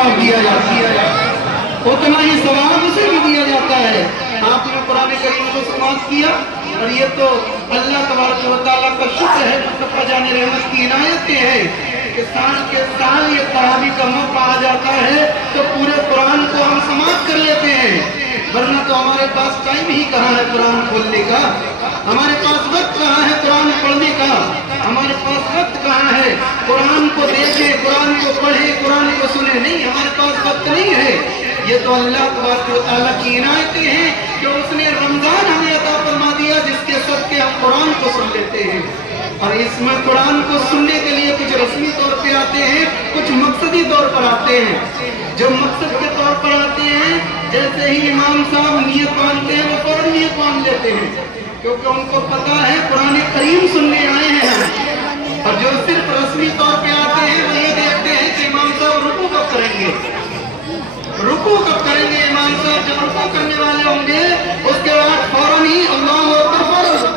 ثواب دیا جاتا ہے، اتنا ہی ثواب اسے بھی دیا جاتا ہے۔ آپ نے قرآن کریم کو سماعت کیا، اور یہ تو اللہ تبارک و تعالیٰ کا شکر ہے، جو جانے رحمت کی عنایتیں ہیں کہ سال کے سال یہ تراویح کا موقع آ جاتا ہے تو پورے قرآن کو ہم سماعت کر لیتے ہیں، ورنہ تو ہمارے پاس ٹائم ہی کہاں ہے قرآن کھولنے کا، ہمارے پاس وقت کہاں ہے قرآن پڑھنے کا، ہمارے پاس وقت کہاں ہے قرآن کو دیکھیں، قرآن کو پڑھیں، قرآن کو سنیں، نہیں، ہمارے پاس وقت نہیں ہے۔ یہ تو اللہ تبارک و تعالیٰ کی عنایتیں ہیں جو اس نے رمضان ہمیں عطا فرما دیا، جس کے صدقے ہم قرآن کو سن لیتے ہیں۔ اور اس میں قرآن کو سننے کے لیے کچھ رسمی طور پہ آتے ہیں، کچھ مقصدی طور پر آتے ہیں۔ جو مقصد کے طور پر آتے ہیں، جیسے ہی امام صاحب نیت باندھتے ہیں وہ فوراً نیت باندھ لیتے ہیں، کیونکہ ان کو پتا ہے قرآن کریم سننے آئے ہیں۔ اور جو صرف رسمی طور پہ آتے ہیں وہ یہ دیکھتے ہیں کہ امام صاحب رکوع کب کریں گے، رکوع کب کریں گے امام صاحب، جب رکوع کرنے والے ہوں گے اس کے بعد فوراً ہی اللہ اکبر فوراً۔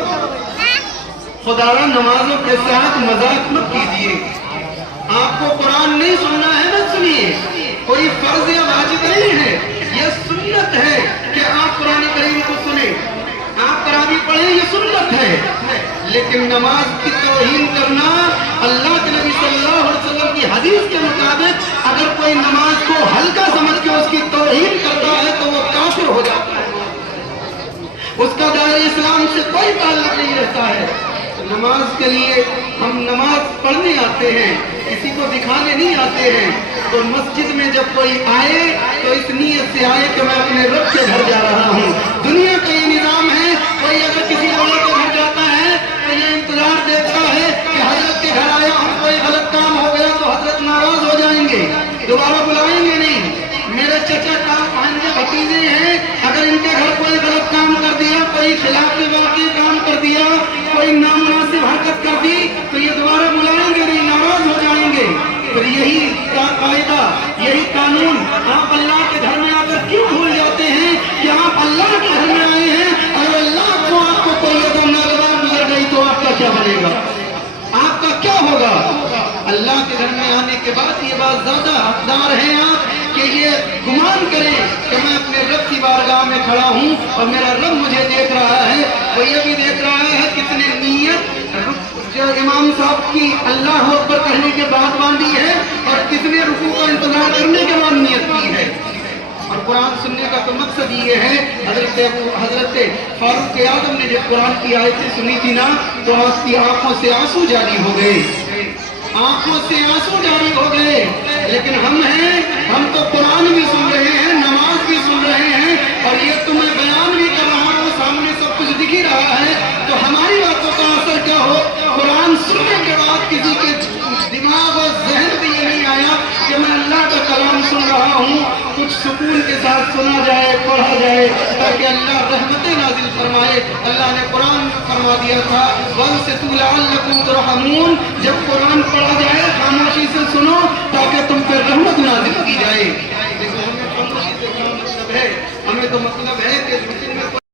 خداوند نمازوں کے ساتھ مذاق مت کیجیے، آپ کو قرآن نہیں سننا ہے مت سنیے، کوئی فرض یا واجب نہیں ہے، یہ سنت ہے کہ آپ قرآن کریم کو سنیں، آپ تراویح پڑھیں، یہ سنت ہے۔ لیکن نماز کی توہین کرنا، اللہ کے نبی صلی اللہ علیہ وسلم کی حدیث کے مطابق اگر کوئی نماز کو ہلکا سمجھ کے اس کی توہین کرتا ہے تو وہ کافر ہو جاتا ہے، اس کا دائرہ اسلام سے کوئی تعلق نہیں رہتا ہے۔ نماز کے لیے ہم نماز پڑھنے آتے ہیں، کسی کو دکھانے نہیں آتے ہیں، تو مسجد میں جب کوئی آئے تو اس نیت سے آئے کہ میں اپنے رب کے گھر جا رہا ہوں۔ دنیا کا یہ نظام ہے، کوئی اگر کسی بڑے کے گھر جاتا ہے تو یہ انتظار دیتا ہے کہ حضرت کے گھر آیا ہوں، کوئی غلط کام ہو گیا تو حضرت ناراض ہو جائیں گے، دوبارہ بلائیں گے نہیں۔ میرے چچا کام بھانجے بھتیجے ہیں، اگر ان کے گھر کوئی غلط کام کر دیا، کوئی خلاف واقعی کام کر دیا، کوئی نامناسب حرکت کر دی تو یہ دوبارہ بلائیں گے نہیں، ناراض ہو جائیں گے۔ پھر یہی قاعدہ، یہی قانون آپ اللہ کے گھر میں آ کر کیوں بھول جاتے ہیں کہ آپ اللہ کے گھر میں آئے ہیں، اور اللہ کو آپ کو کوئی اگر ناگوار گزر گئی تو آپ کا کیا بنے گا، آپ کا کیا ہوگا؟ اللہ کے گھر میں آنے کے بعد یہ بات زیادہ حقدار ہیں آپ کہ یہ گمان کریں کہ میں اپنے رب کی بارگاہ میں کھڑا ہوں اور میرا رب مجھے دیکھ رہا ہے، وہ یہ بھی دیکھ رہا ہے کتنے نیت جو امام صاحب کی اللہ اکبر کہنے کے بعد باندھی ہے اور کتنے رکوع کا انتظار کرنے کے بعد نیت کی ہے۔ اور قرآن سننے کا تو مقصد یہ ہے، حضرت فاروق اعظم نے جب قرآن کی آیتیں سنی تھی نا تو آپ کی آنکھوں سے آنسو جاری ہو گئے، آنکھوں سے آنسو جاری ہو گئے۔ لیکن ہم تو قرآن بھی سن رہے ہیں، نماز بھی سن رہے ہیں، اور یہ تو میں بیان بھی کر رہا ہوں، سامنے سب کچھ دکھ ہی رہا ہے، تو ہماری باتوں کا اثر کیا ہو؟ قرآن سننے کے بعد کسی کے دماغ اور ذہن میں یہ نہیں آیا کہ میں اللہ کا کلام سن رہا ہوں، کچھ سکون کے ساتھ سنا جائے، پڑھا جائے، تاکہ اللہ رحمتیں نازل فرمائے۔ اللہ نے قرآن میں فرما دیا تھا وَانصِتُوا لَعَلَّكُمْ تُرْحَمُونَ، جب